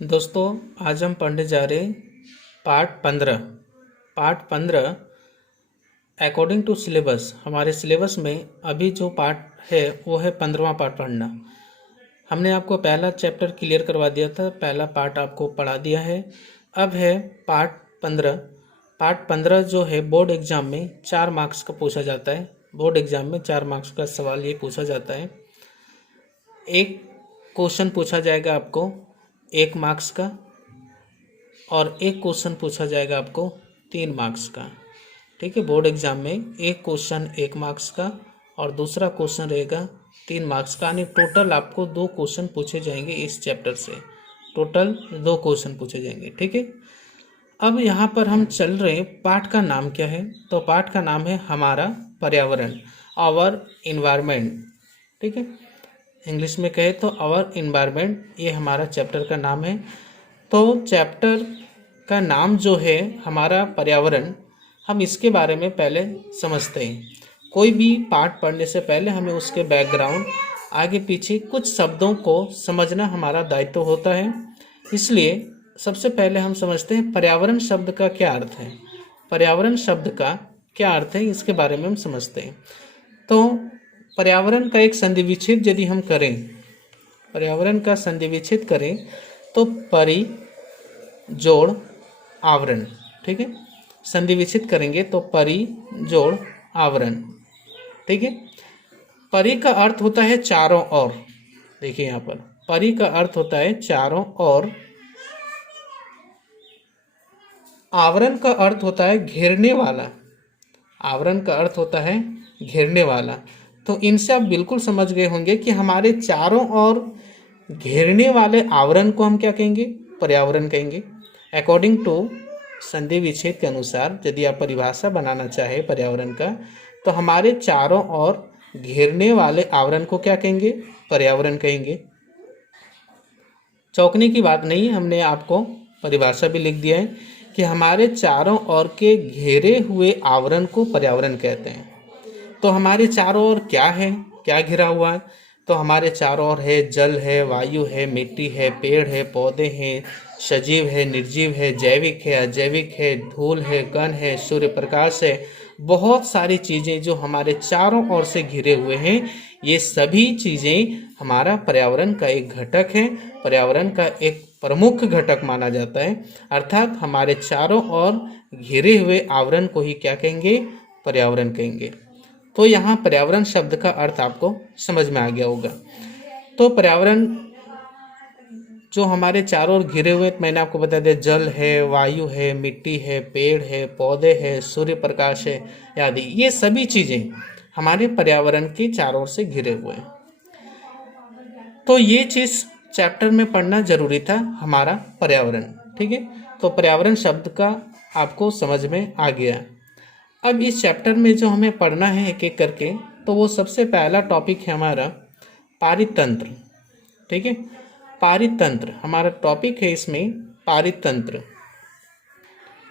दोस्तों, आज हम पढ़ने जा रहे हैं पार्ट 15 अकॉर्डिंग टू सिलेबस। हमारे सिलेबस में अभी जो पार्ट है वो है 15वां पार्ट पढ़ना। हमने आपको पहला चैप्टर क्लियर करवा दिया था, पहला पार्ट आपको पढ़ा दिया है। अब है पार्ट 15 जो है बोर्ड एग्जाम में 4 मार्क्स का पूछा जाता है। बोर्ड एग्जाम में 4 मार्क्स का सवाल ये पूछा जाता है। एक क्वेश्चन पूछा जाएगा आपको 1 मार्क्स का और एक क्वेश्चन पूछा जाएगा आपको 3 मार्क्स का। ठीक है, बोर्ड एग्जाम में एक क्वेश्चन 1 मार्क्स का और दूसरा क्वेश्चन रहेगा 3 मार्क्स का, यानी टोटल आपको 2 क्वेश्चन पूछे जाएंगे इस चैप्टर से। टोटल 2 क्वेश्चन पूछे जाएंगे। ठीक है, अब यहाँ पर हम चल रहे हैं, पाठ का नाम क्या है? तो पाठ का नाम है हमारा पर्यावरण, आवर इन्वायरमेंट। ठीक है, इंग्लिश में कहे तो आवर इन्वायरमेंट, ये हमारा चैप्टर का नाम है। तो चैप्टर का नाम जो है हमारा पर्यावरण, हम इसके बारे में पहले समझते हैं। कोई भी पाठ पढ़ने से पहले हमें उसके बैकग्राउंड, आगे पीछे कुछ शब्दों को समझना हमारा दायित्व होता है। इसलिए सबसे पहले हम समझते हैं पर्यावरण शब्द का क्या अर्थ है। पर्यावरण शब्द का क्या अर्थ है, इसके बारे में हम समझते हैं। तो पर्यावरण का एक संधि विच्छेद यदि हम करें, पर्यावरण का संधि विच्छेद करें तो परि जोड़ आवरण। ठीक है, संधि विच्छेद करेंगे तो परि जोड़ आवरण। ठीक है, परि का अर्थ होता है चारों ओर। देखिए यहाँ पर परि का अर्थ होता है चारों ओर, आवरण का अर्थ होता है घेरने वाला। आवरण का अर्थ होता है घेरने वाला। तो इनसे आप बिल्कुल समझ गए होंगे कि हमारे चारों ओर घेरने वाले आवरण को हम क्या कहेंगे? पर्यावरण कहेंगे। अकॉर्डिंग टू संधि विच्छेद के अनुसार यदि आप परिभाषा बनाना चाहे पर्यावरण का, तो हमारे चारों ओर घेरने वाले आवरण को क्या कहेंगे? पर्यावरण कहेंगे। चौंकने की बात नहीं, हमने आपको परिभाषा भी लिख दिया है कि हमारे चारों ओर के घेरे हुए आवरण को पर्यावरण कहते हैं। तो हमारे चारों ओर क्या है, क्या घिरा हुआ है? तो हमारे चारों ओर है जल है, वायु है, मिट्टी है, पेड़ है, पौधे हैं, सजीव है, निर्जीव है, जैविक है, अजैविक है, धूल है, कण है, सूर्य प्रकाश है। बहुत सारी चीज़ें जो हमारे चारों ओर से घिरे हुए हैं, ये सभी चीज़ें हमारा पर्यावरण का एक घटक है, पर्यावरण का एक प्रमुख घटक माना जाता है। अर्थात हमारे चारों ओर घिरे हुए आवरण को ही क्या कहेंगे? पर्यावरण कहेंगे। तो यहाँ पर्यावरण शब्द का अर्थ आपको समझ में आ गया होगा। तो पर्यावरण जो हमारे चारों ओर घिरे हुए, मैंने आपको बता दिया, जल है, वायु है, मिट्टी है, पेड़ है, पौधे हैं, सूर्य प्रकाश है आदि, ये सभी चीज़ें हमारे पर्यावरण के चारों ओर से घिरे हुए हैं। तो ये चीज़ चैप्टर में पढ़ना जरूरी था, हमारा पर्यावरण। ठीक है, तो पर्यावरण शब्द का आपको समझ में आ गया। अब इस चैप्टर में जो हमें पढ़ना है एक एक करके, तो वो सबसे पहला टॉपिक है हमारा पारितंत्र। ठीक है, पारितंत्र हमारा टॉपिक है, इसमें पारितंत्र।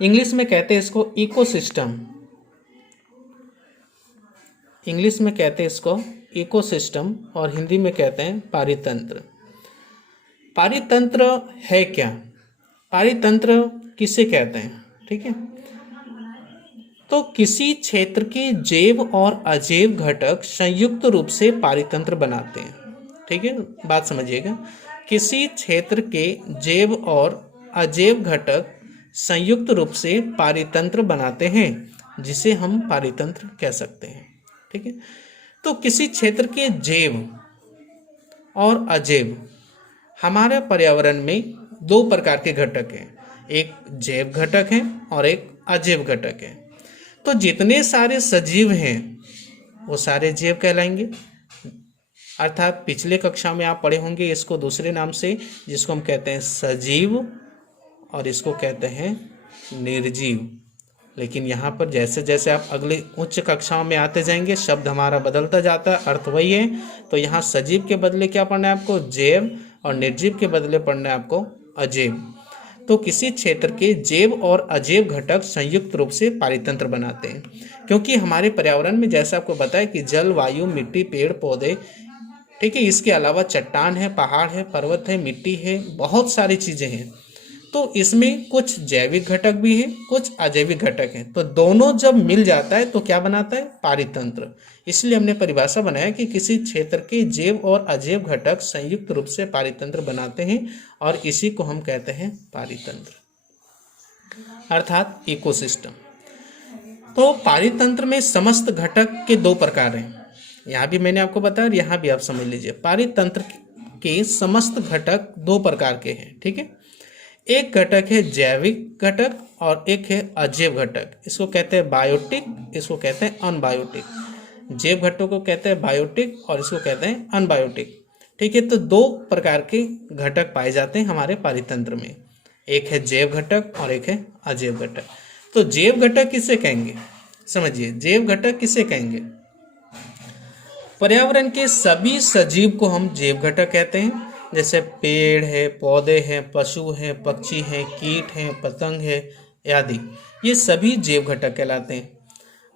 इंग्लिश में कहते हैं इसको इकोसिस्टम। इंग्लिश में कहते हैं इसको इकोसिस्टम और हिंदी में कहते हैं पारितंत्र। पारितंत्र है क्या? पारितंत्र किसे कहते हैं? ठीक है, तो किसी क्षेत्र के जैव और अजैव घटक संयुक्त रूप से पारितंत्र बनाते हैं। ठीक है, बात समझिएगा, किसी क्षेत्र के जैव और अजैव घटक संयुक्त रूप से पारितंत्र बनाते हैं, जिसे हम पारितंत्र कह सकते हैं। ठीक है, तो किसी क्षेत्र के जैव और अजैव, हमारे पर्यावरण में 2 प्रकार के घटक हैं, एक जैव घटक है और एक अजैव घटक है। तो जितने सारे सजीव हैं वो सारे जैव कहलाएंगे। अर्थात पिछले कक्षा में आप पढ़े होंगे इसको दूसरे नाम से, जिसको हम कहते हैं सजीव और इसको कहते हैं निर्जीव। लेकिन यहाँ पर जैसे जैसे आप अगले उच्च कक्षाओं में आते जाएंगे, शब्द हमारा बदलता जाता है, अर्थ वही है। तो यहाँ सजीव के बदले क्या पढ़ना है आपको? जैव, और निर्जीव के बदले पढ़ना है आपको अजैव। तो किसी क्षेत्र के जैव और अजैव घटक संयुक्त रूप से पारितंत्र बनाते हैं। क्योंकि हमारे पर्यावरण में जैसा आपको बताया कि जल, वायु, मिट्टी, पेड़, पौधे, ठीक है। इसके अलावा चट्टान है, पहाड़ है, पर्वत है, मिट्टी है, बहुत सारी चीज़ें हैं। तो इसमें कुछ जैविक घटक भी हैं, कुछ अजैविक घटक हैं। तो दोनों जब मिल जाता है तो क्या बनाता है? पारितंत्र। इसलिए हमने परिभाषा बनाया कि किसी क्षेत्र के जैव और अजैव घटक संयुक्त रूप से पारितंत्र बनाते हैं और इसी को हम कहते हैं पारितंत्र, अर्थात इकोसिस्टम। तो पारितंत्र में समस्त घटक के दो प्रकार हैं। यहाँ भी मैंने आपको बताया और यहाँ भी आप समझ लीजिए। पारितंत्र के समस्त घटक दो प्रकार के हैं, ठीक है। एक घटक है जैविक घटक और एक है अजैव घटक। इसको कहते हैं बायोटिक, इसको कहते हैं अनबायोटिक। जैव घटकों को कहते हैं बायोटिक और इसको कहते हैं अनबायोटिक, ठीक है। तो दो प्रकार के घटक पाए जाते हैं हमारे पारितंत्र में, एक है जैव घटक और एक है अजैव घटक। तो जैव घटक किसे कहेंगे? समझिए, जैव घटक किसे कहेंगे? पर्यावरण के सभी सजीव को हम जैव घटक कहते हैं, जैसे पेड़ है, पौधे हैं, पशु हैं, पक्षी हैं, कीट हैं, पतंग है आदि, ये सभी जैव घटक कहलाते हैं।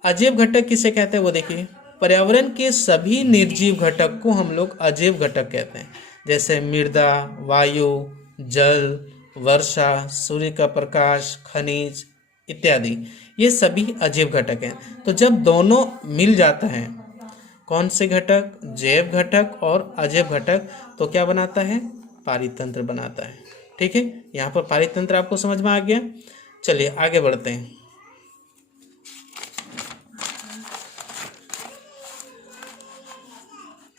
अजैव घटक किसे कहते हैं वो देखिए, पर्यावरण के सभी निर्जीव घटक को हम लोग अजैव घटक कहते हैं, जैसे मृदा, वायु, जल, वर्षा, सूर्य का प्रकाश, खनिज इत्यादि, ये सभी अजैव घटक हैं। तो जब दोनों मिल जाता है, कौन से घटक? जैव घटक और अजैव घटक, तो क्या बनाता है? पारितंत्र बनाता है, ठीक है। यहाँ पर पारितंत्र आपको समझ में आ गया। चलिए आगे बढ़ते हैं।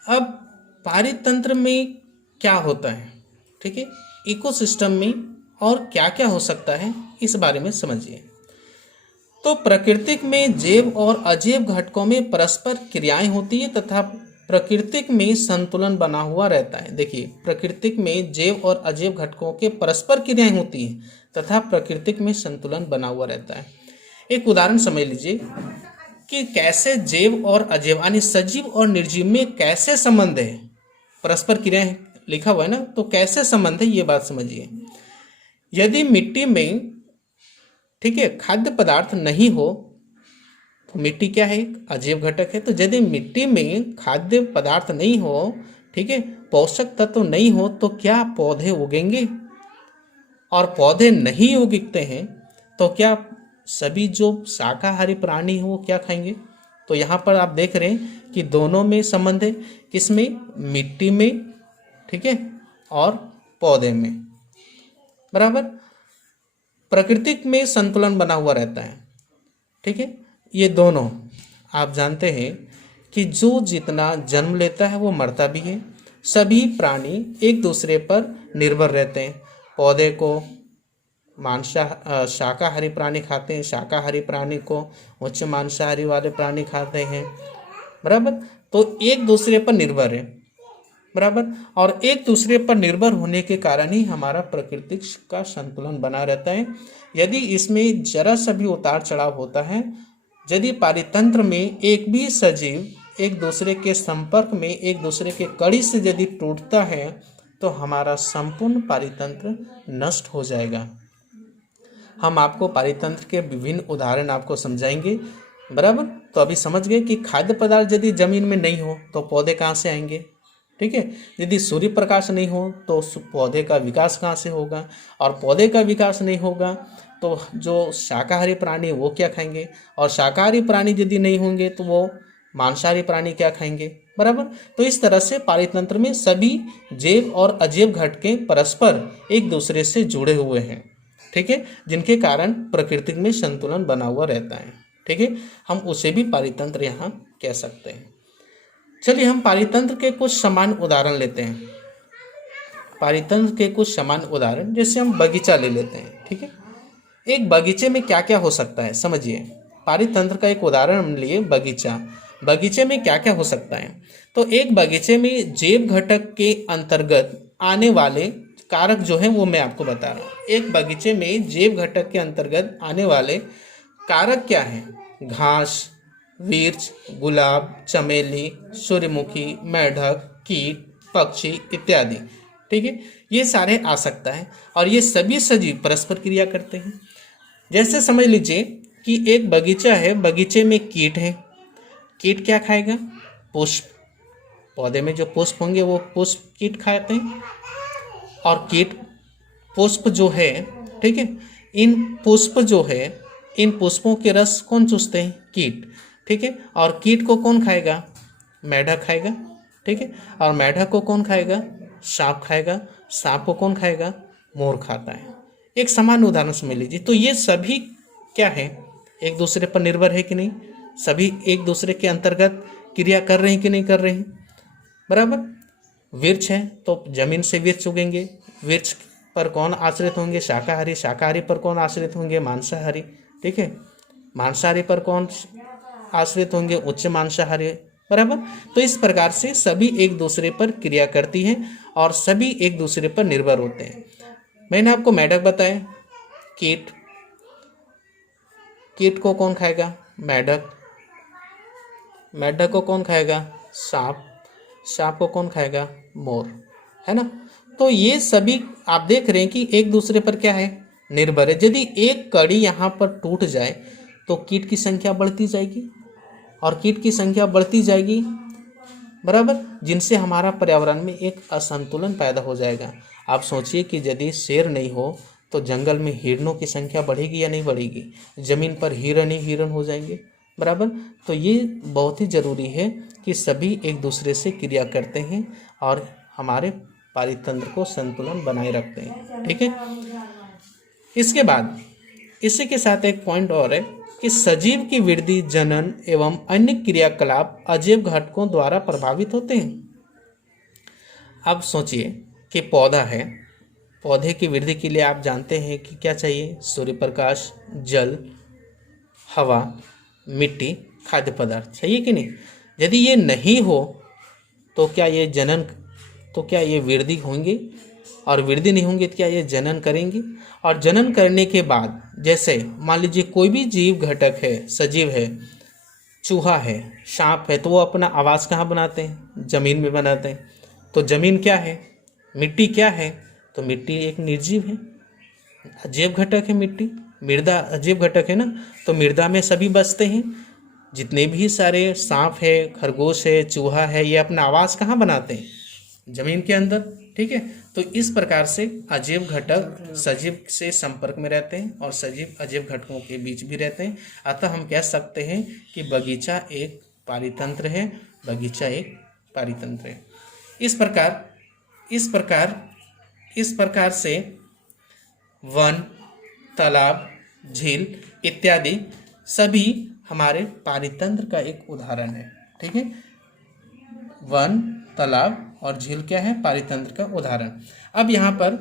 अब पारितंत्र में क्या होता है, ठीक है, इकोसिस्टम में और क्या क्या हो सकता है इस बारे में समझिए। तो प्रकृति में जैव और अजैव घटकों में परस्पर क्रियाएं होती है तथा प्रकृति में संतुलन बना हुआ रहता है। देखिए, प्रकृति में जैव और अजैव घटकों के परस्पर क्रियाएं होती हैं तथा प्रकृति में संतुलन बना हुआ रहता है। एक उदाहरण समझ लीजिए कि कैसे जैव और अजैव यानी सजीव और निर्जीव में कैसे संबंध है, परस्पर क्रियाएं लिखा हुआ है ना, तो कैसे संबंध है ये बात समझिए। यदि मिट्टी में, ठीक है, खाद्य पदार्थ नहीं हो तो मिट्टी क्या है? एक अजैव घटक है। तो यदि मिट्टी में खाद्य पदार्थ नहीं हो, ठीक है, पोषक तत्व नहीं हो, तो क्या पौधे उगेंगे? और पौधे नहीं उगते हैं तो क्या सभी जो शाकाहारी प्राणी हो वो क्या खाएंगे? तो यहाँ पर आप देख रहे हैं कि दोनों में संबंध है, किसमें? मिट्टी में, ठीक है, और पौधे में, बराबर। प्रकृति में संतुलन बना हुआ रहता है, ठीक है। ये दोनों आप जानते हैं कि जो जितना जन्म लेता है वो मरता भी है। सभी प्राणी एक दूसरे पर निर्भर रहते हैं। पौधे को शाकाहारी प्राणी खाते हैं, शाकाहारी प्राणी को उच्च मांसाहारी वाले प्राणी खाते हैं, बराबर। तो एक दूसरे पर निर्भर है, बराबर। और एक दूसरे पर निर्भर होने के कारण ही हमारा प्रकृति का संतुलन बना रहता है। यदि इसमें जरा सा भी उतार चढ़ाव होता है, यदि पारितंत्र में एक भी सजीव एक दूसरे के संपर्क में, एक दूसरे के कड़ी से यदि टूटता है तो हमारा संपूर्ण पारितंत्र नष्ट हो जाएगा। हम आपको पारितंत्र के विभिन्न उदाहरण आपको समझाएंगे, बराबर। तो अभी समझ गए कि खाद्य पदार्थ यदि जमीन में नहीं हो तो पौधे कहाँ से आएंगे, ठीक है। यदि सूर्य प्रकाश नहीं हो तो पौधे का विकास कहाँ से होगा, और पौधे का विकास नहीं होगा तो जो शाकाहारी प्राणी वो क्या खाएंगे, और शाकाहारी प्राणी यदि नहीं होंगे तो वो मांसाहारी प्राणी क्या खाएंगे, बराबर। तो इस तरह से पारितंत्र में सभी जैव और अजैव घटकें परस्पर एक दूसरे से जुड़े हुए हैं, ठीक है, जिनके कारण प्रकृति में संतुलन बना हुआ रहता है, ठीक है। हम उसे भी पारितंत्र यहाँ कह सकते हैं। चलिए हम पारितंत्र के कुछ सामान्य उदाहरण लेते हैं। पारितंत्र के कुछ सामान्य उदाहरण, जैसे हम बगीचा ले लेते हैं, ठीक है। एक बगीचे में क्या क्या हो सकता है समझिए। पारितंत्र का एक उदाहरण हम लिए बगीचा। बगीचे में क्या क्या हो सकता है? तो एक बगीचे में जैव घटक के अंतर्गत आने वाले कारक जो हैं वो मैं आपको बता रहा हूँ। एक बगीचे में जैव घटक के अंतर्गत आने वाले कारक क्या हैं? घास, वृक्ष, गुलाब, चमेली, सूर्यमुखी, मेढक, कीट, पक्षी इत्यादि, ठीक है, ये सारे आ सकता है। और ये सभी सजीव परस्पर क्रिया करते हैं। जैसे समझ लीजिए कि एक बगीचा है, बगीचे में कीट है। कीट क्या खाएगा? पुष्प, पौधे में जो पुष्प होंगे वो पुष्प कीट खाते हैं, और कीट पुष्प जो है, ठीक है, इन पुष्प जो है, इन पुष्पों के रस कौन चूसते हैं? कीट, ठीक है। और कीट को कौन खाएगा? मेढक खाएगा, ठीक है। और मेढक को कौन खाएगा? सांप खाएगा। सांप को कौन खाएगा? मोर खाता है। एक सामान्य उदाहरण समझ लीजिए। तो ये सभी क्या है? एक दूसरे पर निर्भर है कि नहीं? सभी एक दूसरे के अंतर्गत क्रिया कर रहे हैं कि नहीं कर रहे हैं? बराबर। वृक्ष है तो जमीन से वृक्ष उगेंगे। वृक्ष पर कौन आश्रित होंगे? शाकाहारी। शाकाहारी पर कौन आश्रित होंगे? मांसाहारी, ठीक है। मांसाहारी पर कौन आश्रित होंगे? उच्च मांसाहारी, बराबर। तो इस प्रकार से सभी एक दूसरे पर क्रिया करती हैं और सभी एक दूसरे पर निर्भर होते हैं। मैंने आपको मेढक बताया, कीट, कीट को कौन खाएगा? मेढक। मेढक को कौन खाएगा? सांप। सांप को कौन खाएगा? मोर, है ना। तो ये सभी आप देख रहे हैं कि एक दूसरे पर क्या है? निर्भर है। यदि एक कड़ी यहाँ पर टूट जाए तो कीट की संख्या बढ़ती जाएगी, और कीट की संख्या बढ़ती जाएगी, बराबर, जिनसे हमारा पर्यावरण में एक असंतुलन पैदा हो जाएगा। आप सोचिए कि यदि शेर नहीं हो तो जंगल में हिरणों की संख्या बढ़ेगी या नहीं बढ़ेगी? जमीन पर हिरण ही हिरण हो जाएंगे, बराबर। तो ये बहुत ही ज़रूरी है कि सभी एक दूसरे से क्रिया करते हैं और हमारे पारितंत्र को संतुलन बनाए रखते हैं, ठीक है। इसके बाद इसी के साथ एक पॉइंट और है कि सजीव की वृद्धि, जनन एवं अन्य क्रियाकलाप अजैव घटकों द्वारा प्रभावित होते हैं। अब सोचिए कि पौधा है, पौधे की वृद्धि के लिए आप जानते हैं कि क्या चाहिए? सूर्य प्रकाश, जल, हवा, मिट्टी, खाद्य पदार्थ चाहिए कि नहीं? यदि ये नहीं हो तो क्या ये जनन, तो क्या ये वृद्धि होंगे? और वृद्धि नहीं होंगे तो क्या ये जनन करेंगे? और जनन करने के बाद, जैसे मान लीजिए कोई भी जीव घटक है, सजीव है, चूहा है, सांप है, तो वो अपना आवास कहाँ बनाते हैं? जमीन में बनाते हैं। तो जमीन क्या है? मिट्टी क्या है? तो मिट्टी एक निर्जीव है, अजैव घटक है मिट्टी। मृदा अजैव घटक है ना, तो मृदा में सभी बसते हैं। जितने भी सारे सांप है, खरगोश है, चूहा है, ये अपना आवास कहाँ बनाते हैं? जमीन के अंदर, ठीक है। तो इस प्रकार से अजैव घटक सजीव से संपर्क में रहते हैं और सजीव अजैव घटकों के बीच भी रहते हैं। अतः हम कह सकते हैं कि बगीचा एक पारितंत्र है, बगीचा एक पारितंत्र है। इस प्रकार से वन, तालाब, झील इत्यादि सभी हमारे पारितंत्र का एक उदाहरण है, ठीक है। वन, तालाब और झील क्या है? पारितंत्र का उदाहरण। अब यहाँ पर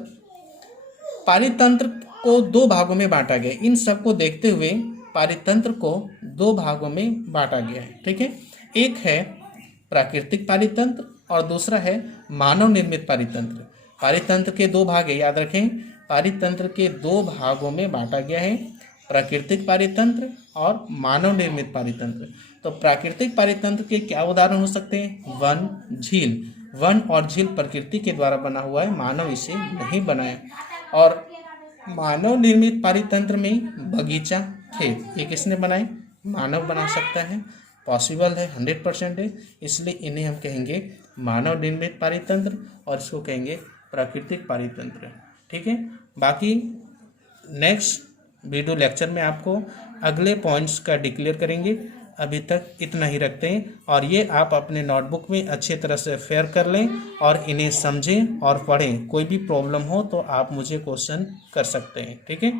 पारितंत्र को दो भागों में बांटा गया। इन सबको देखते हुए पारितंत्र को दो भागों में बांटा गया है, ठीक है। एक है प्राकृतिक पारितंत्र और दूसरा है मानव निर्मित पारितंत्र। पारितंत्र के दो भाग है, याद रखें। पारितंत्र के दो भागों में बांटा गया है, प्राकृतिक पारितंत्र और मानव निर्मित पारितंत्र। तो प्राकृतिक पारितंत्र के क्या उदाहरण हो सकते हैं? वन, झील। वन और झील प्रकृति के द्वारा बना हुआ है, मानव इसे नहीं बनाया। और मानव निर्मित पारितंत्र में बगीचा, खेत, ये किसने बनाए? मानव बना सकता है, पॉसिबल है, 100% है। इसलिए इन्हें हम कहेंगे मानव निर्मित पारितंत्र और इसको कहेंगे प्राकृतिक पारितंत्र, ठीक है। बाकी नेक्स्ट वीडियो लेक्चर में आपको अगले पॉइंट्स का डिक्लेयर करेंगे। अभी तक इतना ही रखते हैं और ये आप अपने नोटबुक में अच्छी तरह से फेयर कर लें और इन्हें समझें और पढ़ें। कोई भी प्रॉब्लम हो तो आप मुझे क्वेश्चन कर सकते हैं, ठीक है।